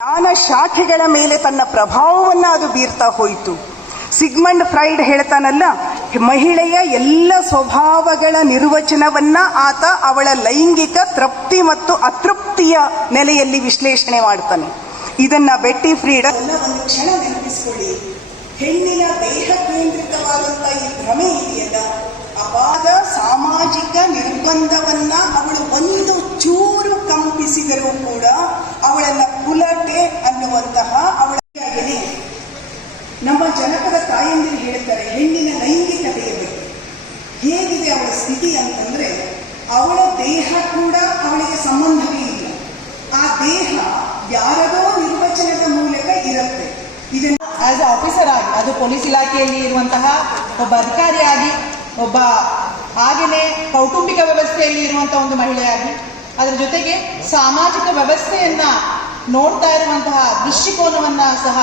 ಜ್ಞಾನ ಶಾಖೆಗಳ ಮೇಲೆ ತನ್ನ ಪ್ರಭಾವವನ್ನ ಅದು ಬೀರ್ತಾ ಹೋಯಿತು. ಸಿಗ್ಮಂಡ್ ಫ್ರೈಡ್ ಹೇಳ್ತಾನಲ್ಲ, ಮಹಿಳೆಯ ಎಲ್ಲ ಸ್ವಭಾವಗಳ ನಿರ್ವಚನವನ್ನ ಆತ ಅವಳ ಲೈಂಗಿಕ ತೃಪ್ತಿ ಮತ್ತು ಅತೃಪ್ತಿಯ ನೆಲೆಯಲ್ಲಿ ವಿಶ್ಲೇಷಣೆ ಮಾಡ್ತಾನೆ. ಇದನ್ನ ಬೆಟ್ಟಿ ಫ್ರೀಡ್ ಒಂದು ಕ್ಷಣ ನೆನಪಿಸಿಕೊಳ್ಳಿ. ಹೆಣ್ಣಿನ ದೇಹ ಕೇಂದ್ರಿತವಾದಂತ ಈ ಭ್ರಮೆ ಇದೆಯಲ್ಲ, ಅಪಾದ ಸಾಮಾಜಿಕ ನಿರ್ಬಂಧವನ್ನ ಅವಳು ಒಂದು ಚೂರು ಕಂಪಿಸಿದರೂ ಕೂಡ ಅವಳನ್ನ ಕುಲಟೆ ಅನ್ನುವಂತಹ ಅವಳಿಗೆ ನಮ್ಮ ಜನಪದ ತಾಯಂದಿರು ಹೇಳ್ತಾರೆ ಹೆಣ್ಣಿನ ಲೈಂಗಿಕತೆಯ ಬಗ್ಗೆ ಹೇಗಿದೆ ಅವಳ ಸ್ಥಿತಿ ಅಂತಂದ್ರೆ, ಅವಳ ದೇಹ ಕೂಡ ಅವಳಿಗೆ ಸಂಬಂಧವೇ ಇಲ್ಲ. ಆ ದೇಹ ಯಾರದೋ ನಿರ್ವಚನದ ಮೂಲಕ ಇರುತ್ತೆ. ಇದನ್ನು ಆಸ್ ಎ ಆಫೀಸರ್ ಆಗಿ, ಅದು ಪೊಲೀಸ್ ಇಲಾಖೆಯಲ್ಲಿ ಇರುವಂತಹ ಒಬ್ಬ ಅಧಿಕಾರಿಯಾಗಿ, ಒಬ್ಬ ಹಾಗೆಯೇ ಕೌಟುಂಬಿಕ ವ್ಯವಸ್ಥೆಯಲ್ಲಿ ಇರುವಂತಹ ಒಂದು ಮಹಿಳೆಯಾಗಿ, ಅದರ ಜೊತೆಗೆ ಸಾಮಾಜಿಕ ವ್ಯವಸ್ಥೆಯನ್ನ ನೋಡ್ತಾ ಇರುವಂತಹ ದೃಷ್ಟಿಕೋನವನ್ನ ಸಹ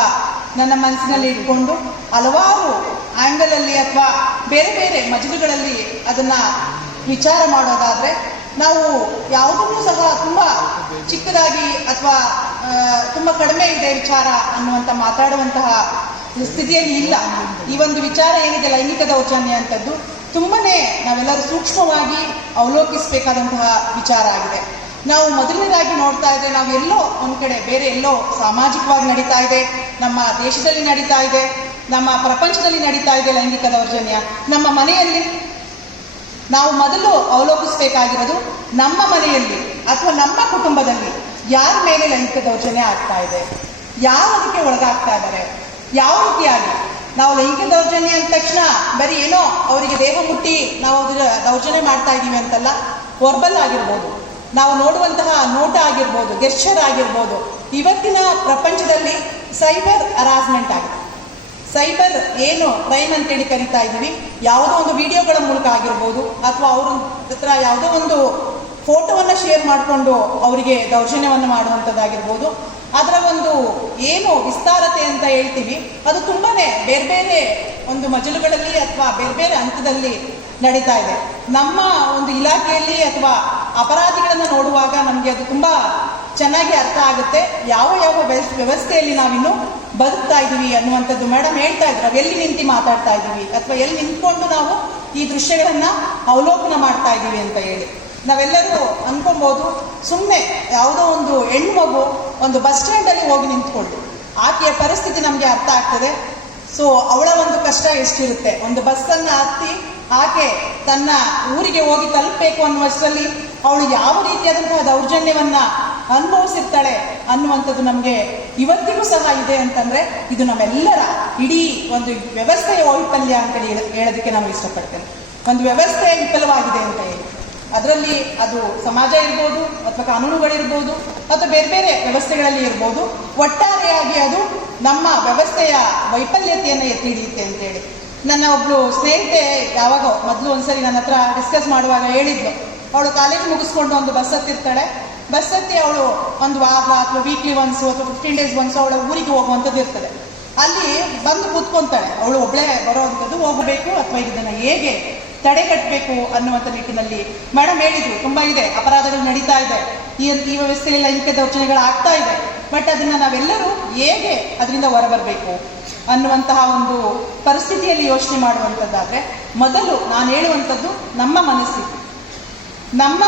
ನನ್ನ ಮನಸ್ಸಿನಲ್ಲಿ ಇಟ್ಕೊಂಡು ಹಲವಾರು ಆಂಗಲ್ ಅಲ್ಲಿ ಅಥವಾ ಬೇರೆ ಬೇರೆ ಮಜಲುಗಳಲ್ಲಿ ಅದನ್ನ ವಿಚಾರ ಮಾಡೋದಾದ್ರೆ, ನಾವು ಯಾವುದನ್ನು ಸಹ ತುಂಬಾ ಚಿಕ್ಕದಾಗಿ ಅಥವಾ ತುಂಬಾ ಕಡಿಮೆ ಇದೆ ವಿಚಾರ ಅನ್ನುವಂತ ಮಾತಾಡುವಂತಹ ಸ್ಥಿತಿಯಲ್ಲಿ ಇಲ್ಲ. ಈ ಒಂದು ವಿಚಾರ ಏನಿದೆ ಲೈಂಗಿಕ ದೌರ್ಜನ್ಯ ಅಂತದ್ದು ತುಂಬನೇ ನಾವೆಲ್ಲರೂ ಸೂಕ್ಷ್ಮವಾಗಿ ಅವಲೋಕಿಸಬೇಕಾದಂತಹ ವಿಚಾರ ಆಗಿದೆ. ನಾವು ಮೊದಲನೇದಾಗಿ ನೋಡ್ತಾ ಇದ್ರೆ, ನಾವು ಎಲ್ಲೋ ಒಂದ್ ಕಡೆ ಬೇರೆ ಎಲ್ಲೋ ಸಾಮಾಜಿಕವಾಗಿ ನಡೀತಾ ಇದೆ, ನಮ್ಮ ದೇಶದಲ್ಲಿ ನಡೀತಾ ಇದೆ, ನಮ್ಮ ಪ್ರಪಂಚದಲ್ಲಿ ನಡೀತಾ ಇದೆ ಲೈಂಗಿಕ ದೌರ್ಜನ್ಯ. ನಮ್ಮ ಮನೆಯಲ್ಲಿ ನಾವು ಮೊದಲು ಅವಲೋಕಿಸಬೇಕಾಗಿರೋದು, ನಮ್ಮ ಮನೆಯಲ್ಲಿ ಅಥವಾ ನಮ್ಮ ಕುಟುಂಬದಲ್ಲಿ ಯಾರ ಮೇಲೆ ಲೈಂಗಿಕ ದೌರ್ಜನ್ಯ ಆಗ್ತಾ ಇದೆ, ಯಾರು ಅದಕ್ಕೆ ಒಳಗಾಗ್ತಾ ಇದ್ದಾರೆ, ಯಾವ ರೀತಿಯಾಗಿ. ನಾವು ಲೈಂಗಿಕ ದೌರ್ಜನ್ಯ ಅಂದ ತಕ್ಷಣ ಬರೀ ಏನೋ ಅವರಿಗೆ ದೇಹ ಮುಟ್ಟಿ ನಾವು ಅದರ ದೌರ್ಜನ್ಯ ಮಾಡ್ತಾ ಇದ್ದೀವಿ ಅಂತಲ್ಲ, ವರ್ಬಲ್ ಆಗಿರ್ಬೋದು, ನಾವು ನೋಡುವಂತಹ ನೋಟ ಆಗಿರ್ಬೋದು, ಗೆಸ್ಚರ್ ಆಗಿರ್ಬೋದು. ಇವತ್ತಿನ ಪ್ರಪಂಚದಲ್ಲಿ ಸೈಬರ್ ಹರಾಸ್ಮೆಂಟ್ ಆಗಿದೆ. ಸೈಬರ್ ಏನು ಕ್ರೈಮ್ ಅಂತೇಳಿ ಕರಿತಾ ಇದ್ದೀವಿ, ಯಾವುದೋ ಒಂದು ವಿಡಿಯೋಗಳ ಮೂಲಕ ಆಗಿರ್ಬೋದು, ಅಥವಾ ಅವ್ರ ಹತ್ರ ಯಾವುದೋ ಒಂದು ಫೋಟೋವನ್ನ ಶೇರ್ ಮಾಡಿಕೊಂಡು ಅವರಿಗೆ ದೌರ್ಜನ್ಯವನ್ನು ಮಾಡುವಂಥದ್ದಾಗಿರ್ಬೋದು. ಅದರ ಒಂದು ಏನು ವಿಸ್ತಾರತೆ ಅಂತ ಹೇಳ್ತೀವಿ, ಅದು ತುಂಬಾನೇ ಬೇರೆ ಬೇರೆ ಒಂದು ಮಜಲುಗಳಲ್ಲಿ ಅಥವಾ ಬೇರೆ ಬೇರೆ ಹಂತದಲ್ಲಿ ನಡೀತಾ ಇದೆ. ನಮ್ಮ ಒಂದು ಇಲಾಖೆಯಲ್ಲಿ ಅಥವಾ ಅಪರಾಧಿಗಳನ್ನು ನೋಡುವಾಗ ನಮಗೆ ಅದು ತುಂಬಾ ಚೆನ್ನಾಗಿ ಅರ್ಥ ಆಗುತ್ತೆ, ಯಾವ ಯಾವ ವ್ಯವಸ್ಥೆಯಲ್ಲಿ ನಾವಿನ್ನು ಬದುಕ್ತಾ ಇದ್ದೀವಿ ಅನ್ನುವಂಥದ್ದು. ಮೇಡಮ್ ಹೇಳ್ತಾ ಇದ್ರು, ಎಲ್ಲಿ ನಿಂತು ಮಾತಾಡ್ತಾ ಇದ್ದೀವಿ ಅಥವಾ ಎಲ್ಲಿ ನಿಂತ್ಕೊಂಡು ನಾವು ಈ ದೃಶ್ಯಗಳನ್ನ ಅವಲೋಕನ ಮಾಡ್ತಾ ಇದ್ದೀವಿ ಅಂತ ಹೇಳಿ. ನಾವೆಲ್ಲರೂ ಅನ್ಕೊಬಹುದು, ಸುಮ್ಮನೆ ಯಾವುದೋ ಒಂದು ಹೆಣ್ಮಗು ಒಂದು ಬಸ್ ಸ್ಟ್ಯಾಂಡ್ ಅಲ್ಲಿ ಹೋಗಿ ನಿಂತ್ಕೊಂಡು ಆಕೆಯ ಪರಿಸ್ಥಿತಿ ನಮಗೆ ಅರ್ಥ ಆಗ್ತದೆ. ಸೊ ಅವಳ ಒಂದು ಕಷ್ಟ ಎಷ್ಟಿರುತ್ತೆ, ಒಂದು ಬಸ್ಸನ್ನ ಹತ್ತಿ ಆಕೆ ತನ್ನ ಊರಿಗೆ ಹೋಗಿ ತಲುಪಬೇಕು ಅನ್ನುವಷ್ಟರಲ್ಲಿ ಅವಳು ಯಾವ ರೀತಿಯಾದಂತಹ ದೌರ್ಜನ್ಯವನ್ನ ಅನುಭವಿಸಿರ್ತಾಳೆ ಅನ್ನುವಂಥದ್ದು ನಮಗೆ ಇವತ್ತಿಗೂ ಸಹ ಇದೆ ಅಂತಂದ್ರೆ, ಇದು ನಮ್ಮೆಲ್ಲರ ಇಡೀ ಒಂದು ವ್ಯವಸ್ಥೆಯ ವೈಫಲ್ಯ ಅಂತ ಹೇಳೋದಕ್ಕೆ ನಾನು ಇಷ್ಟಪಡ್ತೇನೆ. ಒಂದು ವ್ಯವಸ್ಥೆ ವಿಫಲವಾಗಿದೆ ಅಂತ ಹೇಳಿ, ಅದರಲ್ಲಿ ಅದು ಸಮಾಜ ಇರ್ಬೋದು ಅಥವಾ ಕಾನೂನುಗಳಿರ್ಬೋದು ಅಥವಾ ಬೇರೆ ಬೇರೆ ವ್ಯವಸ್ಥೆಗಳಲ್ಲಿ ಇರ್ಬೋದು, ಒಟ್ಟಾರೆಯಾಗಿ ಅದು ನಮ್ಮ ವ್ಯವಸ್ಥೆಯ ವೈಫಲ್ಯತೆಯನ್ನು ಎತ್ತಿ ಹಿಡಿಯುತ್ತೆ ಅಂತೇಳಿ. ನನ್ನ ಒಬ್ಳು ಸ್ನೇಹಿತೆ ಯಾವಾಗ ಮೊದಲು ಒಂದ್ಸರಿ ನನ್ನ ಹತ್ರ ಡಿಸ್ಕಸ್ ಮಾಡುವಾಗ ಹೇಳಿದ್ಲು, ಅವಳು ಕಾಲೇಜ್ ಮುಗಿಸ್ಕೊಂಡು ಒಂದು ಬಸ್ ಹತ್ತಿರ್ತಾಳೆ, ಬಸ್ ಹತ್ತಿ ಅವಳು ಒಂದು ವಾರ ಅಥವಾ ವೀಕ್ಲಿ ಒನ್ಸು ಅಥವಾ 15 days ಒನ್ಸು ಅವಳ ಊರಿಗೆ ಹೋಗುವಂಥದ್ದು ಇರ್ತದೆ. ಅಲ್ಲಿ ಬಂದು ಕೂತ್ಕೊಂತಾಳೆ, ಅವಳು ಒಬ್ಬಳೇ ಬರೋವಂಥದ್ದು, ಹೋಗಬೇಕು ಅಥವಾ ಇದನ್ನ ಹೇಗೆ ತಡೆಗಟ್ಟಬೇಕು ಅನ್ನುವಂಥ ನಿಟ್ಟಿನಲ್ಲಿ ಮೇಡಮ್ ಹೇಳಿದ್ರು. ತುಂಬಾ ಇದೆ, ಅಪರಾಧಗಳು ನಡೀತಾ ಇದೆ, ಈ ವ್ಯವಸ್ಥೆಯಲ್ಲಿ ಲೈಂಗಿಕ ದೌರ್ಜನ್ಯಗಳು ಆಗ್ತಾ ಇದೆ, ಬಟ್ ಅದನ್ನ ನಾವೆಲ್ಲರೂ ಹೇಗೆ ಅದರಿಂದ ಹೊರಬರಬೇಕು ಅನ್ನುವಂತಹ ಒಂದು ಪರಿಸ್ಥಿತಿಯಲ್ಲಿ ಯೋಚನೆ ಮಾಡುವಂಥದ್ದಾದ್ರೆ, ಮೊದಲು ನಾನು ಹೇಳುವಂಥದ್ದು ನಮ್ಮ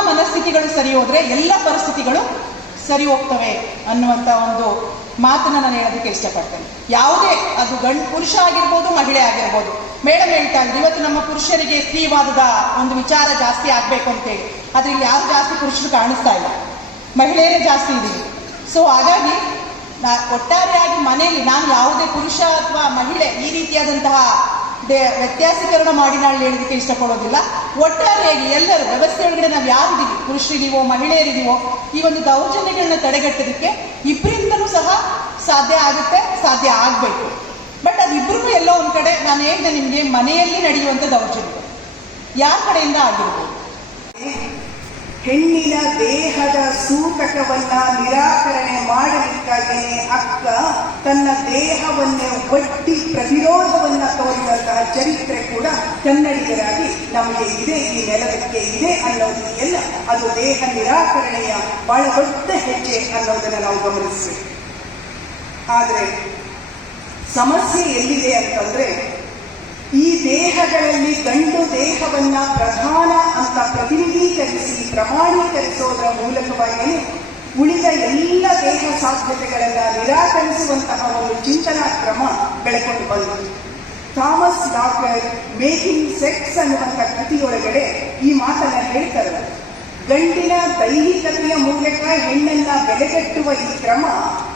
ಮನಸ್ಥಿತಿಗಳು ಸರಿ ಹೋದ್ರೆ ಎಲ್ಲ ಪರಿಸ್ಥಿತಿಗಳು ಸರಿ ಹೋಗ್ತವೆ ಅನ್ನುವಂಥ ಒಂದು ಮಾತನ್ನ ನಾನು ಹೇಳೋದಕ್ಕೆ ಇಷ್ಟಪಡ್ತೇನೆ. ಯಾವುದೇ ಅದು ಪುರುಷ ಆಗಿರ್ಬೋದು, ಮಹಿಳೆ ಆಗಿರ್ಬೋದು. ಮೇಡಮ್ ಹೇಳ್ತಾ ಇದ್ರು, ಇವತ್ತು ನಮ್ಮ ಪುರುಷರಿಗೆ ಸ್ತ್ರೀವಾದದ ಒಂದು ವಿಚಾರ ಜಾಸ್ತಿ ಆಗ್ಬೇಕು ಅಂತೇಳಿ, ಆದ್ರೆ ಇಲ್ಲಿ ಯಾರು ಜಾಸ್ತಿ ಪುರುಷರು ಕಾಣಿಸ್ತಾ ಇಲ್ಲ, ಮಹಿಳೆಯರೇ ಜಾಸ್ತಿ ಇದೀವಿ. ಸೊ ಹಾಗಾಗಿ ಒಟ್ಟಾರೆಯಾಗಿ ಮನೆಯಲ್ಲಿ ನಾನು ಯಾವುದೇ ಪುರುಷ ಅಥವಾ ಮಹಿಳೆ ಈ ರೀತಿಯಾದಂತಹ ವ್ಯತ್ಯಾಸೀಕರಣ ಮಾಡಿ ನಾನು ಹೇಳೋದಕ್ಕೆ ಇಷ್ಟಪಡೋದಿಲ್ಲ. ಒಟ್ಟಾರೆಯಾಗಿ ಎಲ್ಲರೂ ವ್ಯವಸ್ಥೆ ಒಳಗಡೆ ನಾವು ಯಾರಿದ್ದೀವಿ, ಪುರುಷರಿದೀವೋ ಮಹಿಳೆಯರಿದೀವೋ, ಈ ಒಂದು ದೌರ್ಜನ್ಯಗಳನ್ನ ತಡೆಗಟ್ಟೋದಕ್ಕೆ ಇಬ್ಬರಿಂದಲೂ ಸಹ ಸಾಧ್ಯ ಆಗುತ್ತೆ, ಸಾಧ್ಯ ಆಗ್ಬೇಕು. ಬಟ್ ಅದಿಬ್ರು ಎಲ್ಲೋ ಒಂದ್ ಕಡೆ, ನಾನು ಹೇಳಿದೆ ನಿಮ್ಗೆ, ಮನೆಯಲ್ಲಿ ನಡೆಯುವಂತ ದೌರ್ಜನ್ಯ ಯಾರ ಕಡೆಯಿಂದ ಆಗಿರ್ಬೋದು. ಹೆಣ್ಣಿನ ದೇಹದ ಸೂತಕವನ್ನ ನಿರಾಕರಣೆ ಮಾಡಲಿಕ್ಕಾಗಿಯೇ ಅಕ್ಕ ತನ್ನ ದೇಹವನ್ನೇ ಒಟ್ಟಿ ಪ್ರತಿರೋಧವನ್ನ ತೋರಿದಂತಹ ಚರಿತ್ರೆ ಕೂಡ ಕನ್ನಡಿಗರಾಗಿ ನಮಗೆ ಇದೆ, ಈ ನೆಲಕ್ಕೆ ಇದೆ ಅನ್ನೋದಕ್ಕೆಲ್ಲ ಅದು ದೇಹ ನಿರಾಕರಣೆಯ ಬಹಳ ದೊಡ್ಡ ಹೆಜ್ಜೆ ಅನ್ನೋದನ್ನು ನಾವು ಗಮನಿಸಬೇಕು. ಆದರೆ ಸಮಸ್ಯೆ ಎಲ್ಲಿದೆ ಅಂತಂದ್ರೆ, ಈ ದೇಹಗಳಲ್ಲಿ ಗಂಡು ದೇಹವನ್ನ ಪ್ರಧಾನ ಅಂತ ಪ್ರತಿನಿಧೀಕರಿಸಿ ಪ್ರಮಾಣೀಕರಿಸೋದರ ಮೂಲಕವಾಗಿ ಉಳಿದ ಎಲ್ಲ ದೇಹ ಸಾಧ್ಯತೆಗಳನ್ನ ನಿರಾಕರಿಸುವಂತಹ ಒಂದು ಚಿಂತನಾ ಕ್ರಮ ಬೆಳಕೊಂಡು ಬಂತು. ಥಾಮಸ್ ಲಾಕರ್ ಮೇಕಿಂಗ್ ಸೆಕ್ಸ್ ಅನ್ನುವಂಥ ಕೃತಿಯೊಳಗಡೆ ಈ ಮಾತನ್ನ ಹೇಳ್ತಾರೆ. ಗಂಡಿನ ದೈಹಿಕತೆಯ ಮೂಲಕ ಹೆಣ್ಣನ್ನ ಬೆಲೆಗಟ್ಟುವ ಈ ಕ್ರಮ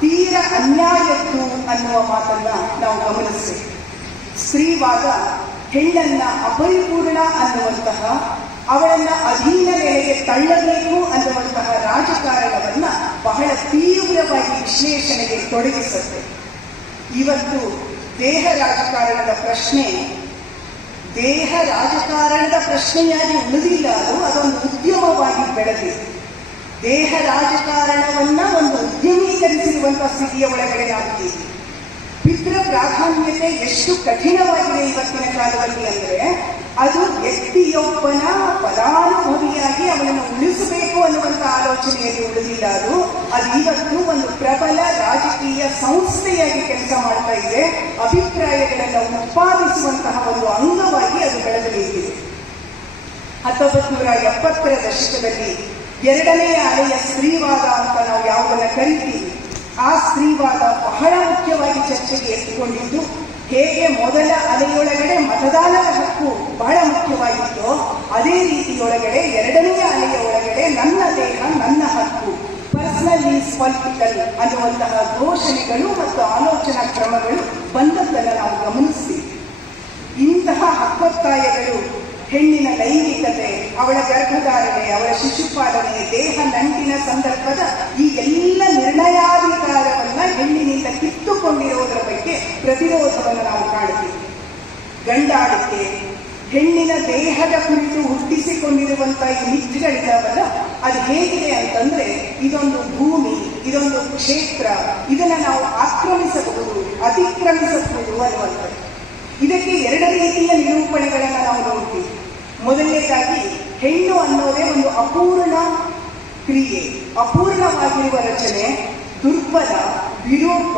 ತೀರ ಅನ್ಯಾಯದ್ದು ಅನ್ನುವ ಮಾತನ್ನ ನಾವು ಗಮನಿಸ್ತೇವೆ. ಸ್ತ್ರೀವಾದ ಹೆಣ್ಣನ್ನ ಅಪರಿಪೂರ್ಣ ಅನ್ನುವಂತಹ, ಅವಳನ್ನ ಅಧೀನ ನೆಲೆಗೆ ತಳ್ಳಬೇಕು ಅನ್ನುವಂತಹ ರಾಜಕಾರಣವನ್ನ ಬಹಳ ತೀವ್ರವಾಗಿ ವಿಶ್ಲೇಷಣೆಗೆ ತೊಡಗಿಸುತ್ತೆ. ಇವತ್ತು ದೇಹ ರಾಜಕಾರಣದ ಪ್ರಶ್ನೆ ದೇಹ ರಾಜಕಾರಣದ ಪ್ರಶ್ನೆಯಾಗಿ ಉಳಿದಿಲ್ಲ, ಅದೊಂದು ಉದ್ಯಮವಾಗಿ ಬೆಳೆದಿದೆ. ದೇಹ ರಾಜಕಾರಣವನ್ನ ಒಂದು ಉದ್ಯಮೀಕರಿಸಿರುವಂತಹ ಸ್ಥಿತಿಯ ಒಳಗಡೆ ನಾವಿದ್ದೀವಿ. ಪಿತೃ ಪ್ರಾಧಾನ್ಯತೆ ಎಷ್ಟು ಕಠಿಣವಾಗಿದೆ ಇವತ್ತಿನ ಕಾಲದಲ್ಲಿ ಅಂದ್ರೆ, ಅದು ವ್ಯಕ್ತಿಯೊಬ್ಬನ ಫಲಾನುಭವಿಯಾಗಿ ಅವನನ್ನು ಉಳಿಸಬೇಕು ಅನ್ನುವಂಥ ಆಲೋಚನೆಯಲ್ಲಿ ಉಳಿದಿಲ್ಲ. ಅದು ಇವತ್ತು ಒಂದು ಪ್ರಬಲ ರಾಜಕೀಯ ಸಂಸ್ಥೆಯಾಗಿ ಕೆಲಸ ಮಾಡ್ತಾ ಇದೆ. ಅಭಿಪ್ರಾಯಗಳನ್ನು ಉತ್ಪಾದಿಸುವಂತಹ ಒಂದು ಅಂಗವಾಗಿ ಅದು ಬೆಳೆದು ನಿಂತಿದೆ. 1970ರ ದಶಕದಲ್ಲಿ ಎರಡನೆಯ ಅಲೆಯ ಸ್ತ್ರೀವಾದ ಅಂತ ನಾವು ಯಾವುದನ್ನ ಕರಿತೀವಿ, ಆ ಸ್ತ್ರೀವಾದ ಬಹಳ ಮುಖ್ಯವಾಗಿ ಚರ್ಚೆಗೆ ಎತ್ತಿಕೊಂಡಿದ್ದು. ಹೇಗೆ ಮೊದಲ ಅಲೆಯೊಳಗಡೆ ಮತದಾನದ ಹಕ್ಕು ಬಹಳ ಮುಖ್ಯವಾಗಿತ್ತು, ಅದೇ ರೀತಿಯೊಳಗಡೆ ಎರಡನೆಯ ಅಲೆಯ ಒಳಗಡೆ ನನ್ನ ದೇಹ ನನ್ನ ಹಕ್ಕು, ಪರ್ಸನಲ್ ಈಸ್ ಪೊಲಿಟಿಕಲ್ ಅನ್ನುವಂತಹ ಘೋಷಣೆಗಳು ಮತ್ತು ಆಲೋಚನಾ ಕ್ರಮಗಳು ಬಂದದ್ದನ್ನು ನಾವು ಗಮನಿಸ್ತೀವಿ. ಇಂತಹ ಹಕ್ಕೊತ್ತಾಯಗಳು ಹೆಣ್ಣಿನ ಲೈಂಗಿಕತೆ, ಅವಳ ಗರ್ಭಧಾರಣೆ, ಅವಳ ಶಿಶುಪಾಲನೆ, ದೇಹ ನಂಟಿನ ಸಂದರ್ಭದ ಈ ಎಲ್ಲ ನಿರ್ಣಯಾಧಿಕಾರವನ್ನ ಹೆಣ್ಣಿನಿಂದ ಕಿತ್ತುಕೊಂಡಿರುವುದರ ಬಗ್ಗೆ ಪ್ರತಿರೋಧವನ್ನು ನಾವು ಕಾಣ್ತೀವಿ. ಗಂಡಾಳಿಕೆ, ಹೆಣ್ಣಿನ ದೇಹದ ಕುರಿತು ಹುಟ್ಟಿಸಿಕೊಂಡಿರುವಂತಹ ಈ ಮಿಥ್ಯಗಳಿದಾವಲ್ಲ, ಅದು ಹೇಗಿದೆ ಅಂತಂದ್ರೆ, ಇದೊಂದು ಭೂಮಿ, ಇದೊಂದು ಕ್ಷೇತ್ರ, ಇದನ್ನ ನಾವು ಆಕ್ರಮಿಸಬಹುದು, ಅತಿಕ್ರಮಿಸಬಹುದು ಅನ್ನುವಂಥದ್ದು. ಇದಕ್ಕೆ ಎರಡು ರೀತಿಯ ನಿರೂಪಣೆಗಳನ್ನು ನಾವು ನೋಡ್ತೀವಿ. ಮೊದಲನೇದಾಗಿ, ಹೆಣ್ಣು ಅನ್ನೋದೇ ಒಂದು ಅಪೂರ್ಣ ಕ್ರಿಯೆ, ಅಪೂರ್ಣವಾಗಿರುವ ರಚನೆ, ದುರ್ಬಲ, ವಿರೂಪ,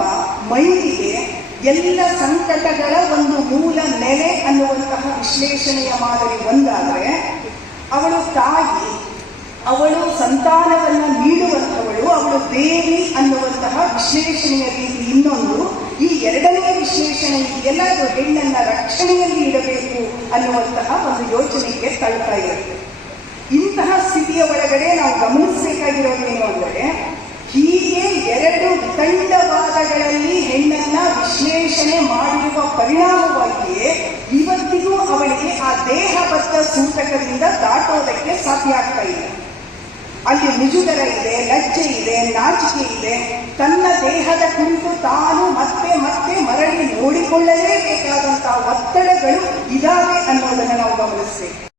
ಮೈಲಿಗೆ, ಎಲ್ಲ ಸಂಕಟಗಳ ಒಂದು ಮೂಲ ನೆಲೆ ಅನ್ನುವಂತಹ ವಿಶ್ಲೇಷಣೆಯ ಮಾದರಿ ಒಂದಾದರೆ, ಅವಳು ತಾಯಿ, ಅವಳು ಸಂತಾನವನ್ನು ನೀಡುವಂಥವಳು, ಅವಳು ದೇವಿ ಅನ್ನುವಂತಹ ವಿಶ್ಲೇಷಣೆಯ ರೀತಿ ಇನ್ನೊಂದು. ಈ ಎರಡನೇ ವಿಶ್ಲೇಷಣೆ ಎಲ್ಲರೂ ಹೆಣ್ಣನ್ನ ರಕ್ಷಣೆಯಲ್ಲಿ ಇಡಬೇಕು ಅನ್ನುವಂತಹ ಒಂದು ಯೋಚನೆಗೆ ತಳ್ತಾ ಇರುತ್ತೆ. ಇಂತಹ ಸ್ಥಿತಿಯ ಒಳಗಡೆ ನಾವು ಗಮನಿಸಬೇಕಾಗಿರೋದೇನು ಅಂದರೆ, ಹೀಗೆ ಎರಡು ವಿತಂಡವಾದಗಳಲ್ಲಿ ಹೆಣ್ಣನ್ನ ವಿಶ್ಲೇಷಣೆ ಮಾಡಿರುವ ಪರಿಣಾಮವಾಗಿಯೇ ಇವತ್ತಿಗೂ ಅವಳಿಗೆ ಆ ದೇಹಬದ್ಧ ಸೂತಕದಿಂದ ದಾಟೋದಕ್ಕೆ ಸಾಧ್ಯ ಆಗ್ತಾ ಇಲ್ಲ. ಅಲ್ಲಿ ಮುಜುಗರ ಇದೆ, ಲಜ್ಜೆ ಇದೆ, ನಾಚಿಕೆ ಇದೆ. ತನ್ನ ದೇಹದ ಕುರಿತು ತಾನು ಮತ್ತೆ ಮತ್ತೆ ಮರಳಿ ನೋಡಿಕೊಳ್ಳಲೇಬೇಕಾದಂತಹ ಒತ್ತಡಗಳು ಇದಾವೆ ಅನ್ನೋದನ್ನು ನಾವು ಗಮನಿಸ್ತೇವೆ.